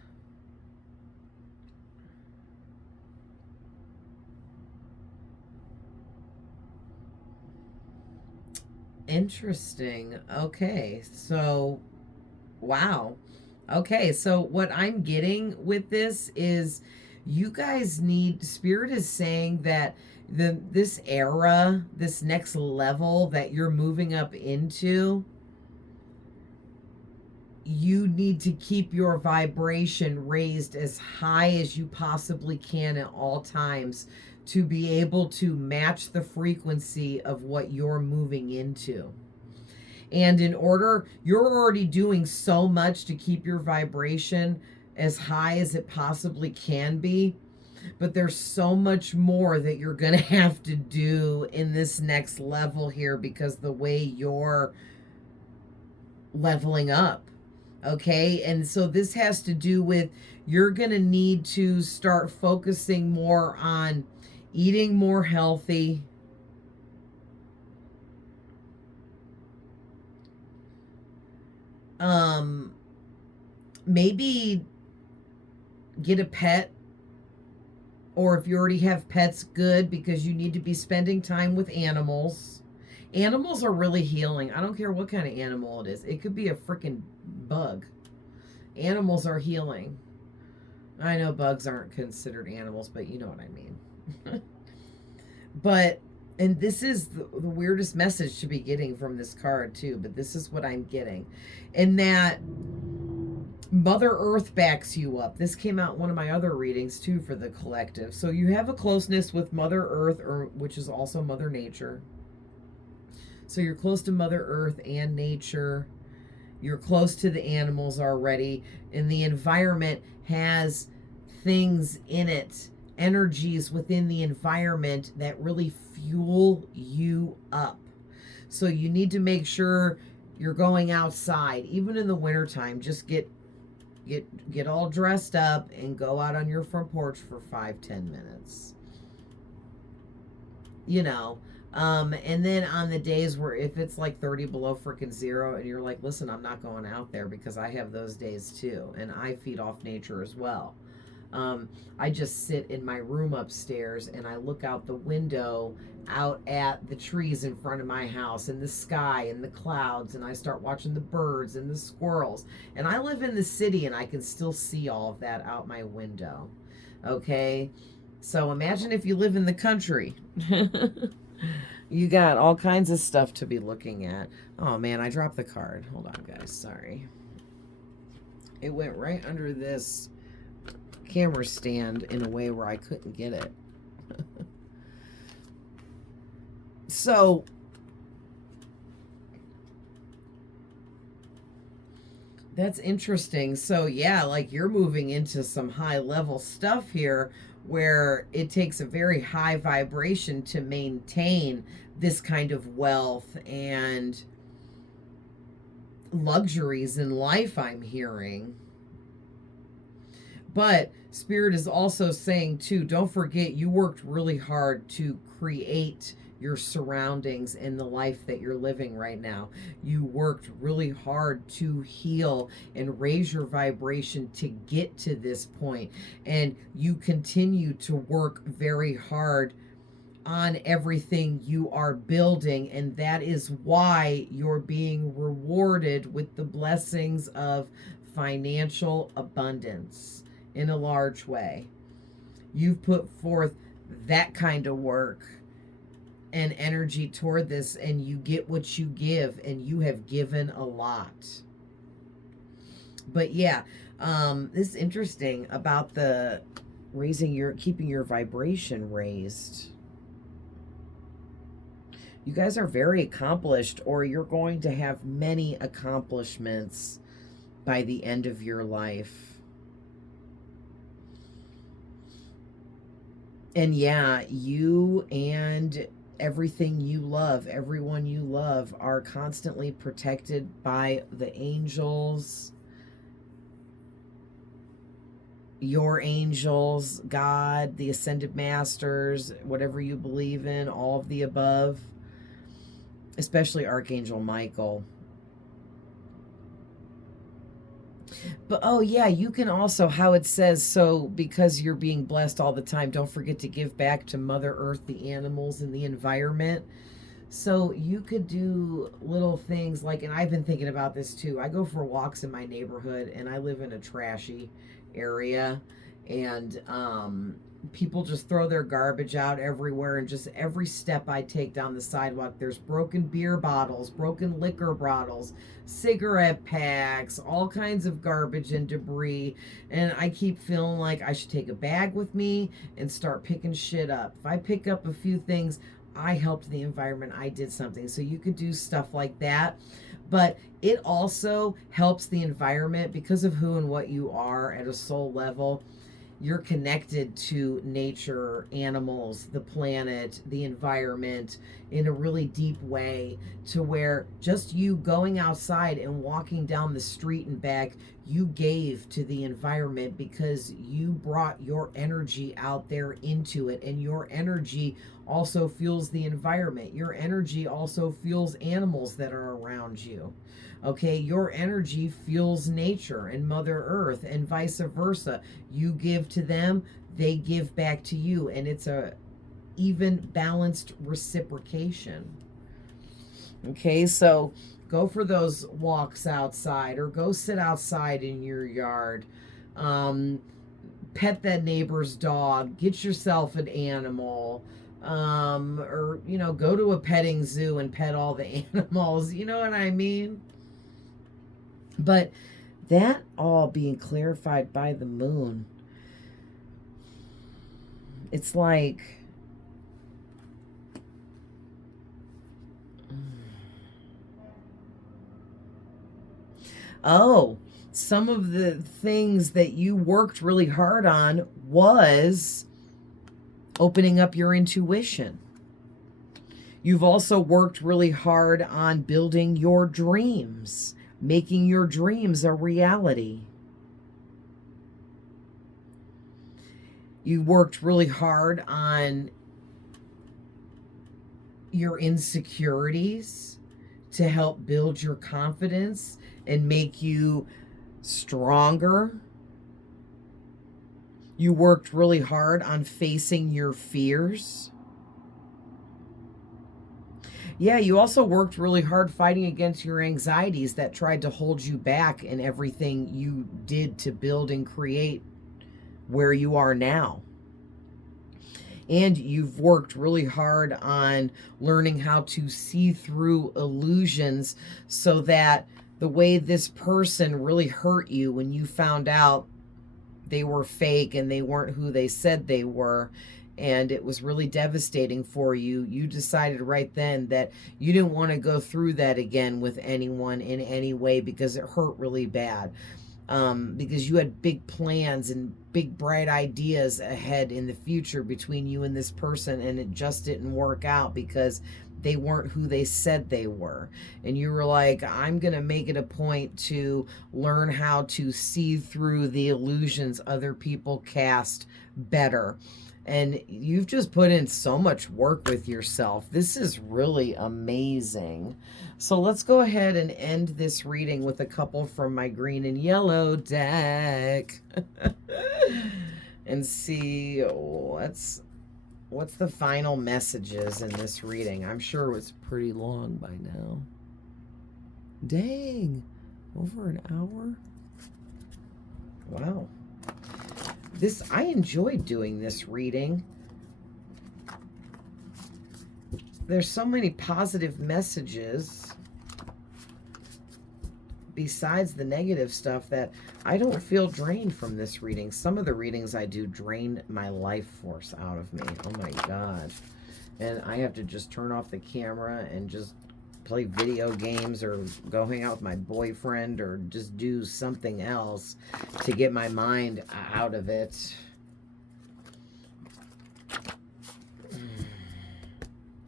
interesting. Okay. So, wow. Okay. So what I'm getting with this is you guys need, Spirit is saying that this era, this next level that you're moving up into, you need to keep your vibration raised as high as you possibly can at all times to be able to match the frequency of what you're moving into. And in order, you're already doing so much to keep your vibration as high as it possibly can be, but there's so much more that you're going to have to do in this next level here because the way you're leveling up. Okay, and so this has to do with, you're going to need to start focusing more on eating more healthy, maybe get a pet, or if you already have pets, good, because you need to be spending time with animals. Animals are really healing. I don't care what kind of animal it is. It could be a freaking bug. Animals are healing. I know bugs aren't considered animals, but you know what I mean. But, and this is the weirdest message to be getting from this card too, but this is what I'm getting. And that Mother Earth backs you up. This came out in one of my other readings too for the collective. So you have a closeness with Mother Earth, or which is also Mother Nature. So you're close to Mother Earth and nature. You're close to the animals already. And the environment has things in it, energies within the environment that really fuel you up. So you need to make sure you're going outside. Even in the wintertime, just get all dressed up and go out on your front porch for 5-10 minutes. You know, and then on the days where if it's like 30 below freaking zero and you're like, listen, I'm not going out there, because I have those days too. And I feed off nature as well. I just sit in my room upstairs and I look out the window out at the trees in front of my house and the sky and the clouds, and I start watching the birds and the squirrels. And I live in the city and I can still see all of that out my window. Okay? So imagine if you live in the country. You got all kinds of stuff to be looking at. Oh man, I dropped the card. Hold on, guys. Sorry. It went right under this camera stand in a way where I couldn't get it. So, that's interesting. So, yeah, like you're moving into some high level stuff here where it takes a very high vibration to maintain this kind of wealth and luxuries in life, I'm hearing. But Spirit is also saying, too, don't forget you worked really hard to create your surroundings and the life that you're living right now. You worked really hard to heal and raise your vibration to get to this point. And you continue to work very hard on everything you are building, and that is why you're being rewarded with the blessings of financial abundance in a large way. You've put forth that kind of work and energy toward this, and you get what you give, and you have given a lot. But yeah, this is interesting about the keeping your vibration raised. You guys are very accomplished, or you're going to have many accomplishments by the end of your life. And yeah, you and everything you love, everyone you love, are constantly protected by the angels, your angels, God, the ascended masters, whatever you believe in, all of the above. Especially Archangel Michael. But oh yeah, you can also, how it says, so because you're being blessed all the time, don't forget to give back to Mother Earth, the animals, and the environment. So you could do little things like, and I've been thinking about this too. I go for walks in my neighborhood, and I live in a trashy area, and people just throw their garbage out everywhere, and just every step I take down the sidewalk, there's broken beer bottles, broken liquor bottles, cigarette packs, all kinds of garbage and debris. And I keep feeling like I should take a bag with me and start picking shit up. If I pick up a few things, I helped the environment, I did something. So you could do stuff like that. But it also helps the environment because of who and what you are at a soul level. You're connected to nature, animals, the planet, the environment in a really deep way, to where just you going outside and walking down the street and back, you gave to the environment because you brought your energy out there into it, and your energy also fuels the environment. Your energy also fuels animals that are around you. Okay, your energy fuels nature and Mother Earth, and vice versa. You give to them, they give back to you, and it's a even balanced reciprocation. Okay, so go for those walks outside, or go sit outside in your yard. Pet that neighbor's dog, get yourself an animal, or go to a petting zoo and pet all the animals. You know what I mean? But that all being clarified by the moon, it's like, oh, some of the things that you worked really hard on was opening up your intuition. You've also worked really hard on building your dreams, making your dreams a reality. You worked really hard on your insecurities to help build your confidence and make you stronger. You worked really hard on facing your fears. Yeah, you also worked really hard fighting against your anxieties that tried to hold you back in everything you did to build and create where you are now. And you've worked really hard on learning how to see through illusions so that the way this person really hurt you when you found out they were fake and they weren't who they said they were, and it was really devastating for you, you decided right then that you didn't want to go through that again with anyone in any way because it hurt really bad. Because you had big plans and big bright ideas ahead in the future between you and this person, and it just didn't work out because they weren't who they said they were. And you were like, I'm going to make it a point to learn how to see through the illusions other people cast better. And you've just put in so much work with yourself. This is really amazing. So let's go ahead and end this reading with a couple from my green and yellow deck. And see what's the final messages in this reading. I'm sure it's pretty long by now. Dang, over an hour? Wow. I enjoyed doing this reading. There's so many positive messages besides the negative stuff that I don't feel drained from this reading. Some of the readings I do drain my life force out of me. Oh my God. And I have to just turn off the camera and just play video games or go hang out with my boyfriend or just do something else to get my mind out of it.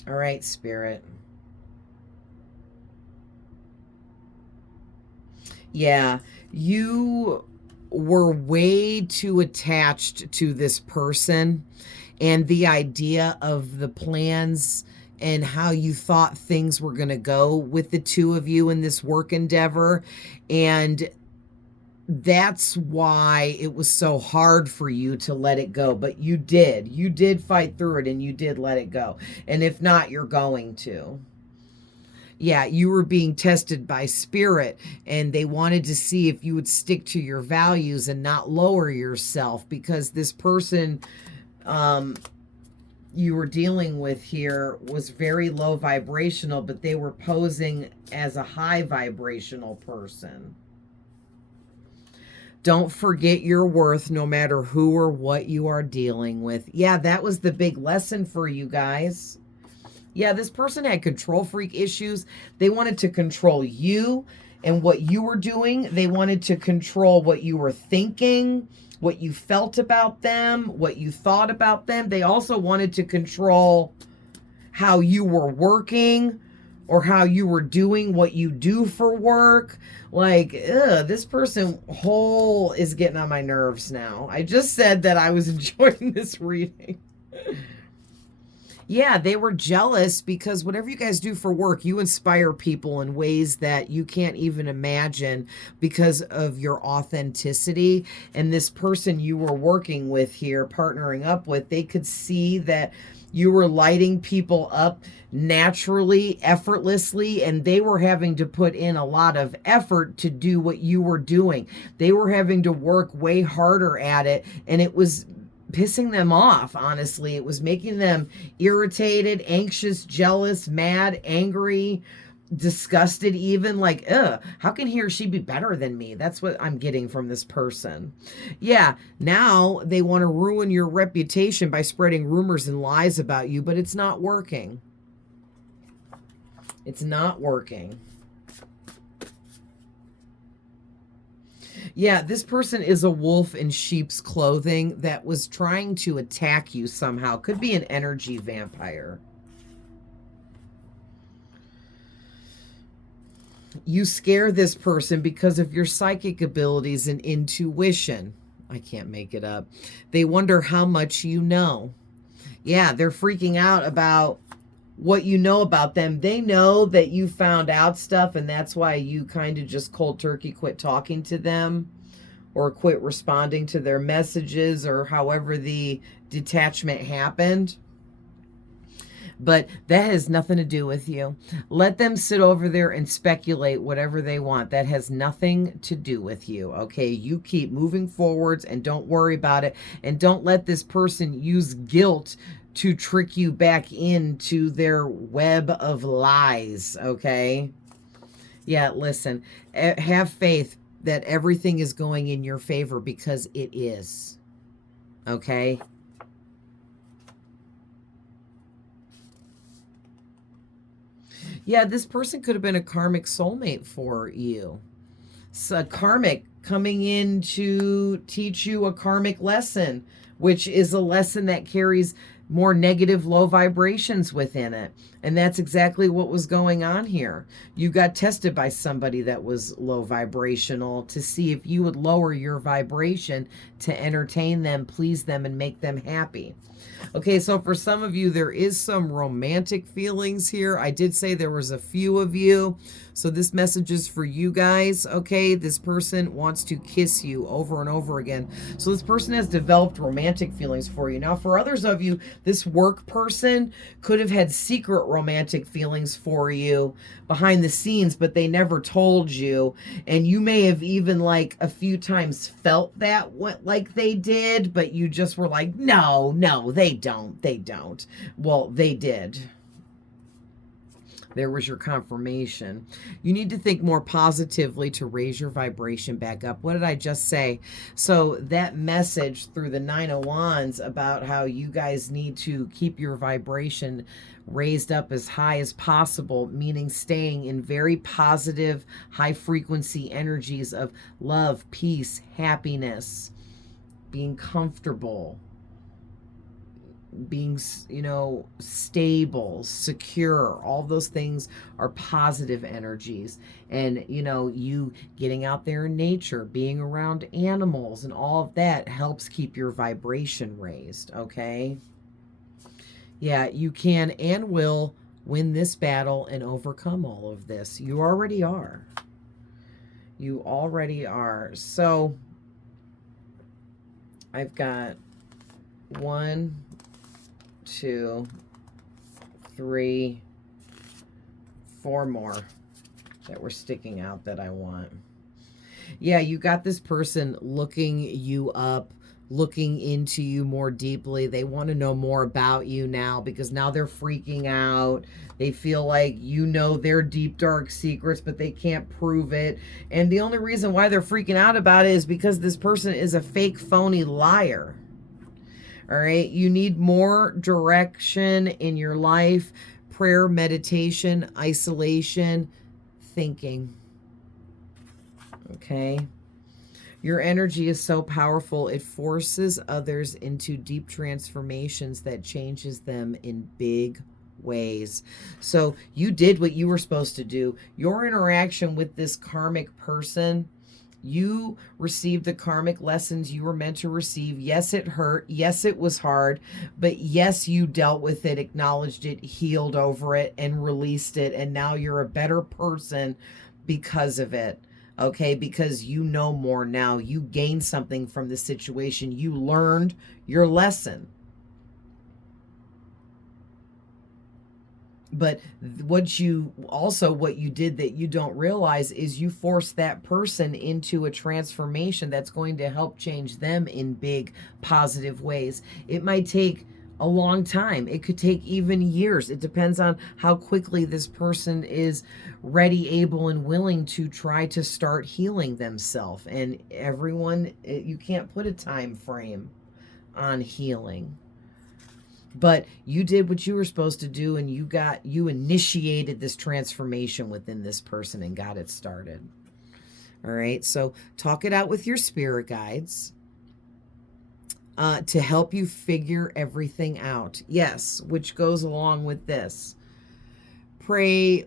All right, Spirit. Yeah, you were way too attached to this person and the idea of the plans and how you thought things were going to go with the two of you in this work endeavor. And that's why it was so hard for you to let it go. But you did fight through it, and you did let it go. And if not, you're going to. Yeah, you were being tested by Spirit, and they wanted to see if you would stick to your values and not lower yourself, because this person you were dealing with here was very low vibrational, but they were posing as a high vibrational person. Don't forget your worth no matter who or what you are dealing with. Yeah, that was the big lesson for you guys. Yeah, this person had control freak issues. They wanted to control you and what you were doing. They wanted to control what you were thinking, what you felt about them, what you thought about them. They also wanted to control how you were working or how you were doing what you do for work. Like, this person whole is getting on my nerves now. I just said that I was enjoying this reading. Yeah, they were jealous because whatever you guys do for work, you inspire people in ways that you can't even imagine because of your authenticity. And this person you were working with here, partnering up with, they could see that you were lighting people up naturally, effortlessly, and they were having to put in a lot of effort to do what you were doing. They were having to work way harder at it, and it was pissing them off, honestly. It was making them irritated, anxious, jealous, mad, angry, disgusted even. Like, how can he or she be better than me? That's what I'm getting from this person. Yeah, now they want to ruin your reputation by spreading rumors and lies about you, but it's not working. It's not working. Yeah, this person is a wolf in sheep's clothing that was trying to attack you somehow. Could be an energy vampire. You scare this person because of your psychic abilities and intuition. I can't make it up. They wonder how much you know. Yeah, they're freaking out about what you know about them. They know that you found out stuff, and that's why you kind of just cold turkey quit talking to them. or quit responding to their messages, or however the detachment happened. But that has nothing to do with you. Let them sit over there and speculate whatever they want. That has nothing to do with you, okay? You keep moving forwards and don't worry about it. And don't let this person use guilt to trick you back into their web of lies, okay? Yeah, listen, have faith that everything is going in your favor, because it is, okay? Yeah, this person could have been a karmic soulmate for you. It's a karmic coming in to teach you a karmic lesson, which is a lesson that carries more negative, low vibrations within it. And that's exactly what was going on here. You got tested by somebody that was low vibrational to see if you would lower your vibration to entertain them, please them, and make them happy. Okay, so for some of you, there is some romantic feelings here. I did say there was a few of you. So this message is for you guys, okay? This person wants to kiss you over and over again. So this person has developed romantic feelings for you. Now, for others of you, this work person could have had secret romantic feelings for you behind the scenes, but they never told you. And you may have even like a few times felt that like they did, but you just were like, no, they don't. Well, they did. There was your confirmation. You need to think more positively to raise your vibration back up. What did I just say? So that message through the Nine of Wands about how you guys need to keep your vibration raised up as high as possible, meaning staying in very positive, high frequency energies of love, peace, happiness, being comfortable, being, you know, stable, secure. All those things are positive energies. And, you know, you getting out there in nature, being around animals and all of that helps keep your vibration raised, okay? Yeah, you can and will win this battle and overcome all of this. You already are. You already are. So I've got 1, 2, 3, 4 more that were sticking out that I want. Yeah, you got this person looking you up, looking into you more deeply. They want to know more about you now, because now they're freaking out. They feel like you know their deep, dark secrets, but they can't prove it. And the only reason why they're freaking out about it is because this person is a fake, phony liar. All right, you need more direction in your life, prayer, meditation, isolation, thinking. Okay. Your energy is so powerful, it forces others into deep transformations that changes them in big ways. So you did what you were supposed to do. Your interaction with this karmic person, you received the karmic lessons you were meant to receive. Yes, it hurt. Yes, it was hard. But yes, you dealt with it, acknowledged it, healed over it, and released it. And now you're a better person because of it. Okay, because you know more now. You gained something from the situation. You learned your lesson. But what you did that you don't realize is you forced that person into a transformation that's going to help change them in big positive ways. It might take a long time. It could take even years. It depends on how quickly this person is ready, able, and willing to try to start healing themselves. And everyone, you can't put a time frame on healing. But you did what you were supposed to do, and you initiated this transformation within this person and got it started. All right, so talk it out with your spirit guides to help you figure everything out. Yes, which goes along with this. Pray,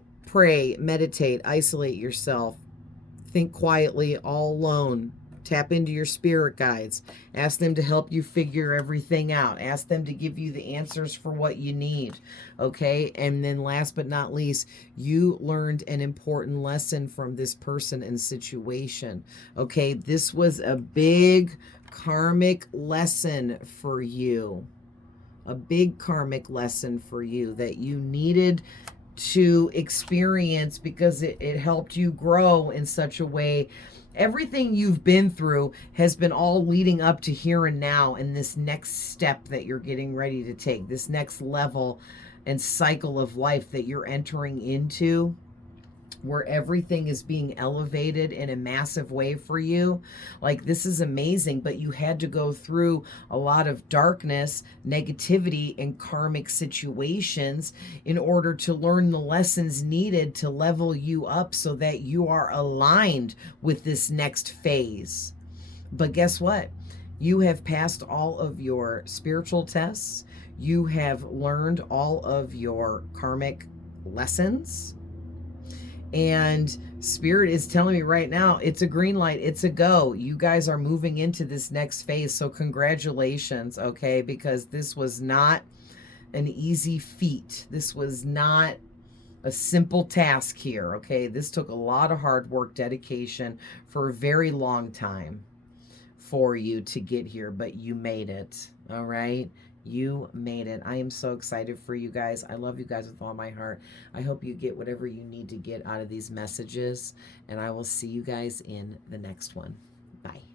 meditate, isolate yourself, think quietly, all alone. Tap into your spirit guides. Ask them to help you figure everything out. Ask them to give you the answers for what you need. Okay? And then last but not least, you learned an important lesson from this person and situation. Okay? This was a big karmic lesson for you. A big karmic lesson for you that you needed to experience because it helped you grow in such a way. Everything you've been through has been all leading up to here and now, and this next step that you're getting ready to take, this next level and cycle of life that you're entering into, where everything is being elevated in a massive way for you. Like, this is amazing, but you had to go through a lot of darkness, negativity, and karmic situations in order to learn the lessons needed to level you up so that you are aligned with this next phase. But guess what? You have passed all of your spiritual tests. You have learned all of your karmic lessons. And Spirit is telling me right now, it's a green light. It's a go. You guys are moving into this next phase. So congratulations, okay? Because this was not an easy feat. This was not a simple task here, okay? This took a lot of hard work, dedication for a very long time for you to get here, but you made it, all right? You made it. I am so excited for you guys. I love you guys with all my heart. I hope you get whatever you need to get out of these messages, and I will see you guys in the next one. Bye.